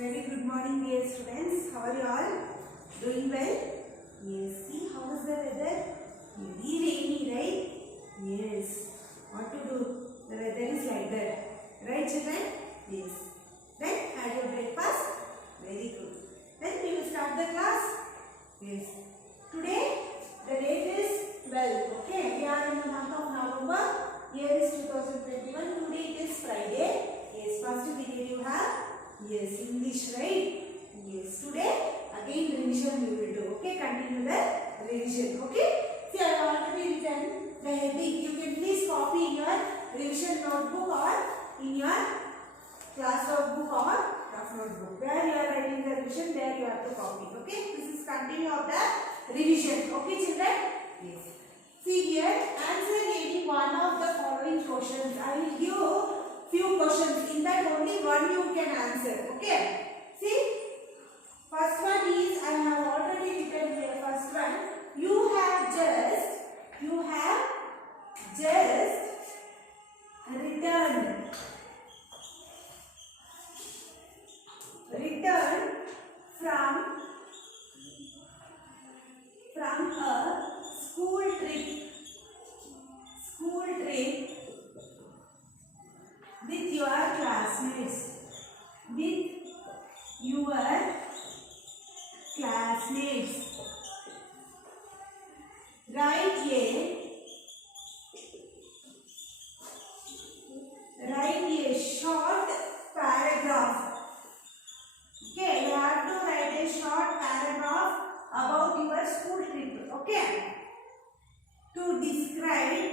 Very good morning, dear students. How are you all? Doing well? Yes. See how is the weather? Very rainy, right? Yes. What to do? The weather is like that. Right, children? Yes. Then had your breakfast? Very good. Then we will start the class. Yes. Today the date is 12. Okay. We are in the month of November. Year is 2021. Today it is Friday. Yes. First period you have. Yes, English, right? Yes, today again revision we will do. Okay, continue the revision. Okay, see, I have already written the heading. You can please copy in your revision notebook or in your class notebook or rough notebook. Where you are writing the revision, there you have to copy. Okay, this is continue of the revision. Okay, children? Yes. See here, answer any one of the following questions. I will give few questions. In that only one you can answer. Okay. See. First one is, I have already written here. First one. You have just returned from a school trip with your classmates. Write a short paragraph. Okay, you have to write a short paragraph about your school trip. Okay, to describe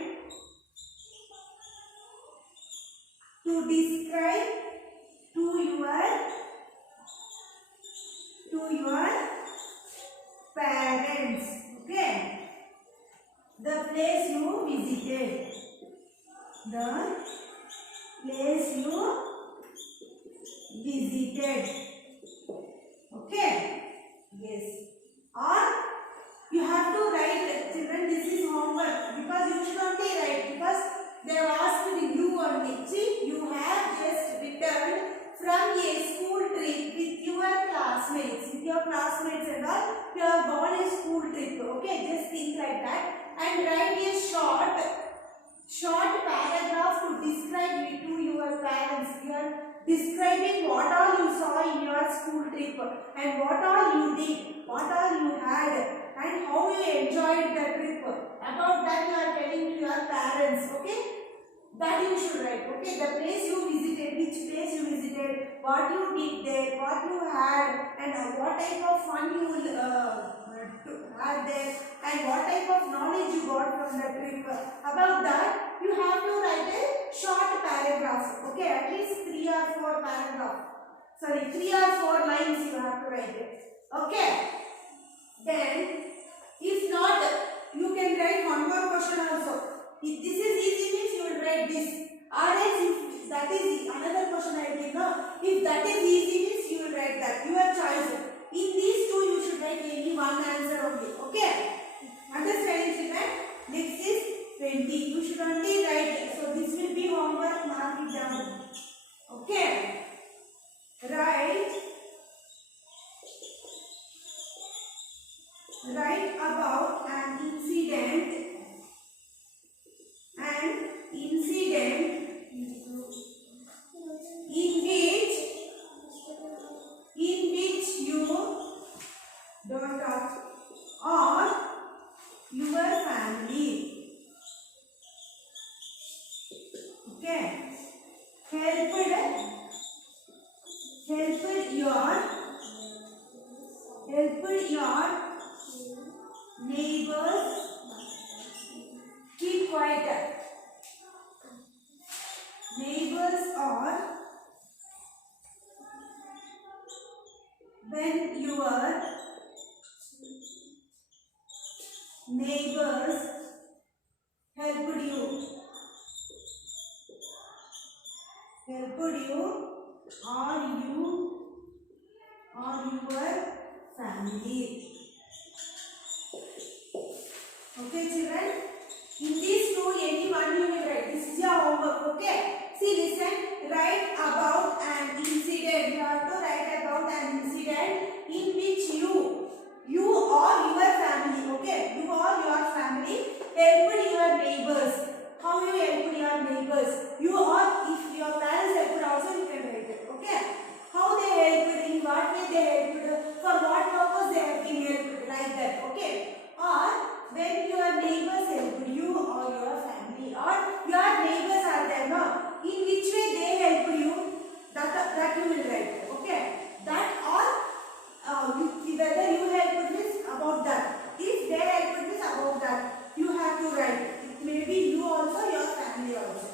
to your parents. Okay, the place you visited. Okay, yes. Or you have to write, children, this is homework, because you should only write, because they have asked you only. See, you have just returned from a school trip with your classmates. And all, you have gone a school trip. Okay, just think like that and write a short paragraph to describe it to your parents. You are describing what all you saw in your school trip and what all you did, what all you had, and how you enjoyed the trip. About that you are telling to your parents. Okay, that you should write. Okay, the place you visited, which place you visited, what you did there, what you had, and what type of fun you had there, and what type of knowledge you got from the trip. About that you have to write a short paragraph. Okay, at least 3 or 4 paragraphs. Sorry, 3 or 4 lines you have to write it. Okay. Then, if not, you can write one more question also. If this is easy means you will write this. Or else if that is another question I will give now. If that is easy means you will write that. Your choice. In these two you should write any one answer only. Okay. Understanding, children? Next is 20. You should only write. So this will be homework. Mark it down. Okay. Write about an incident in which you don't talk or your family. Okay, helped your neighbors keep quiet. Neighbors or when your neighbors helped you or your family. Okay, children? In these two, any one you will write. This is your homework. Okay? See, listen. Write about an incident. You have to write about neighbors. You or if your parents helped also you can write it. Okay. How they helped, in what way they helped, for what purpose they have been helped, like that. Okay. Or when your neighbors helped you or your family or your neighbors are there, no? In which way they helped you, that you will write. Okay. That or whether you helped this about that. If they helped this about that, you have to write. It may be you also, your family also.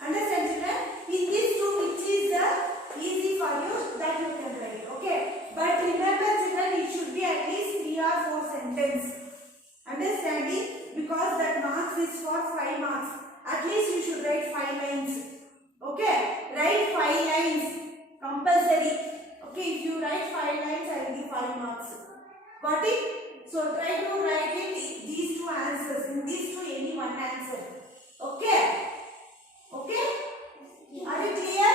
Understand, children? In this two, which is easy for you, that you can write. Okay. But remember, children, it should be at least 3 or 4 sentences. Understanding? Because that marks is for 5 marks. At least you should write 5 lines. Okay. Write 5 lines. Compulsory. Okay. If you write 5 lines, I will give 5 marks. Got it? So try to write in these 2 answers. In these 2, any one answer. Okay. Okay? Are you clear?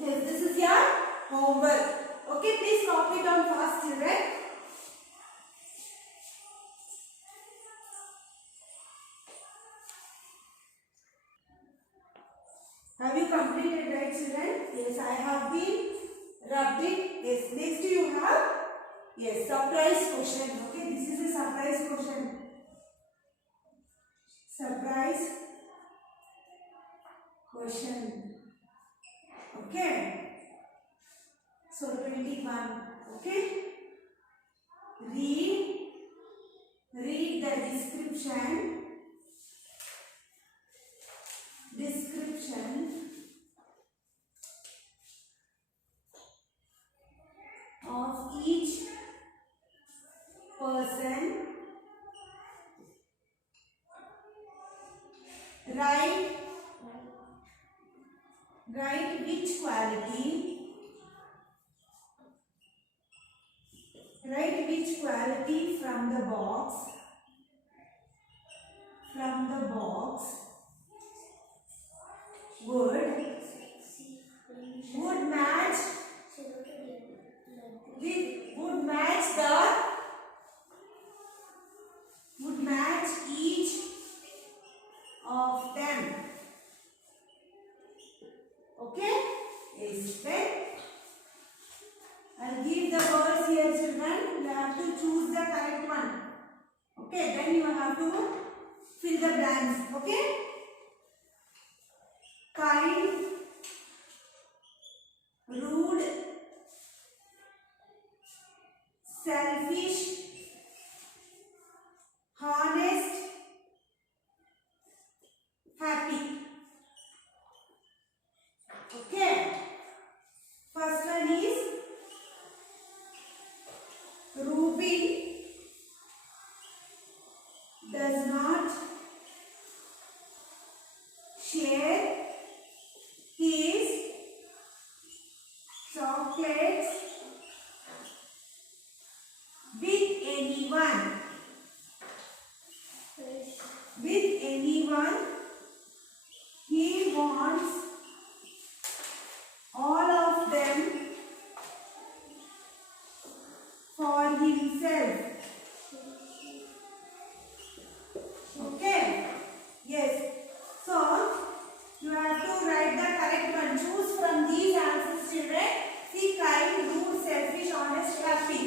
Yes, this is your homework. Okay, please copy it down fast, children. Have you completed, right, children? Yes, I have been rubbed it. Yes, next you have, yes, surprise question. Okay, this is a surprise question. Surprise question. Okay. So 21. Okay. Read the description of each person. Write which quality. Write which quality from the box. Would match each of them. Okay? Yes. Then I'll give the words here, children. You have to choose the correct one. Okay? Then you have to fill the blanks. Okay? Kind, rude, selfish, honest, happy. Okay. First one is Rubin does not share his chocolates with anyone. He wants all of them for himself. Okay? Yes. So, you have to write the correct one. Choose from these answers, children. See, kind, rude, selfish, honest, happy.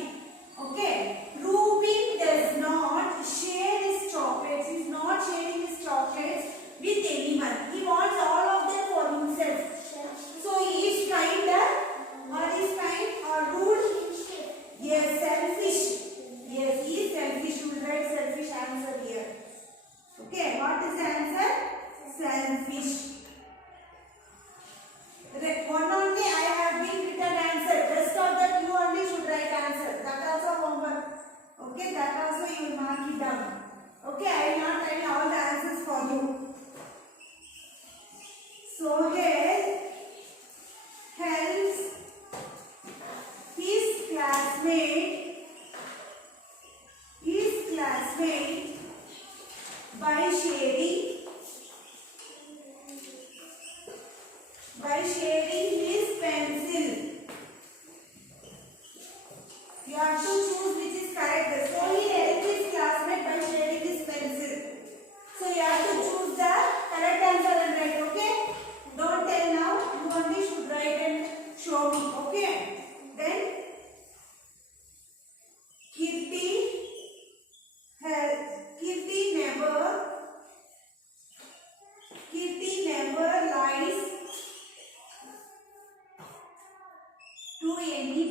Okay? Rubin does not share his chocolates. He is not sharing his chocolates with anyone. He wants all of them for himself. So, he is kind or rude? Yes, selfish. Yes, he is selfish. You will write selfish answer here. Okay, what is the answer? Selfish. One only I have been written answer. Rest of that you only should write answer. That also homework. Okay, that also you will mark it down. Okay, I will not write all the answers for you. So here helps his classmate by sharing his pencil. You have to choose which is correct. So he helped his classmate by sharing his pencil. So you have to choose the correct answer and write. Okay.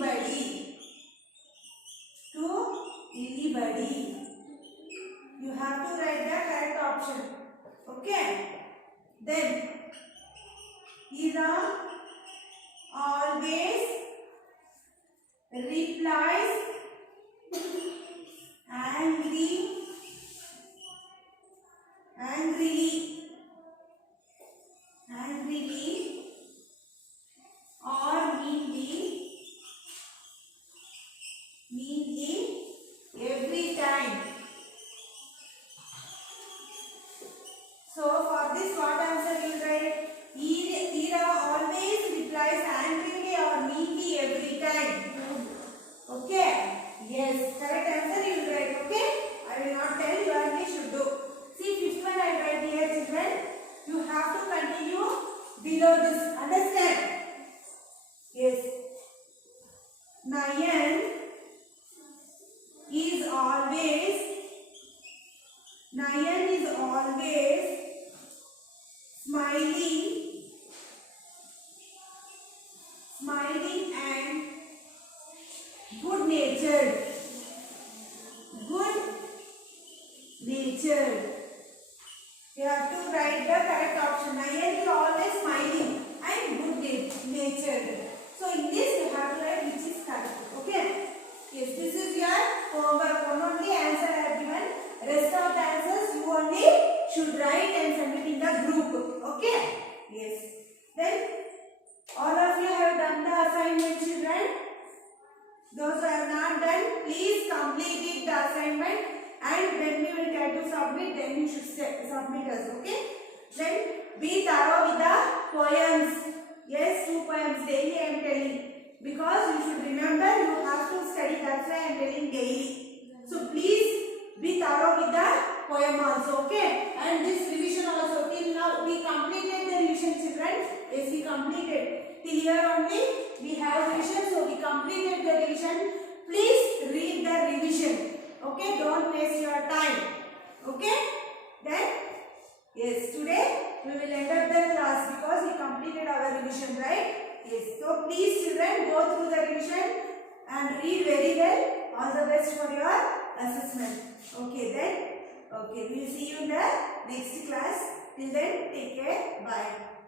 anybody. To anybody. You have to write the correct option. Okay. Then Ira always replies angrily, or meanly every time. So for this, what answer you write? Ira always replies angrily or meanly every time. Okay. Yes, correct answer you will write. Okay. I will not tell you, only should do. See, fifth one I write here, children. You have to continue below this. Understand? Yes. Nayan is always smiling and good natured. You have to write the correct option. Nayan is always smiling and good natured. So in this you have to write which is correct. Okay. Yes, this is your homework. One only answer I have given. Rest of the answers you only should write and submit in the group. Okay. Yes. Then all of you have done the assignment, children. Those who have not done, please complete the assignment, and when we will try to submit, then you should submit us. Okay. Then be thorough with the poems. Yes, 2 poems daily I am telling. Because you should remember you have to study, that's why I am telling daily. So please be thorough with the poem also, okay? And this revision also, till now we completed the revision, children. Yes, we completed. Till here only we have revision, so we completed the revision. Please read the revision, okay? Don't waste your time, okay? Then, yes, today we will end up the class because we completed our revision, right? Yes, so please children go through the revision and read very well. All the best for your assessment. Okay then. Okay, we will see you in the next class. Till then, take care. Bye.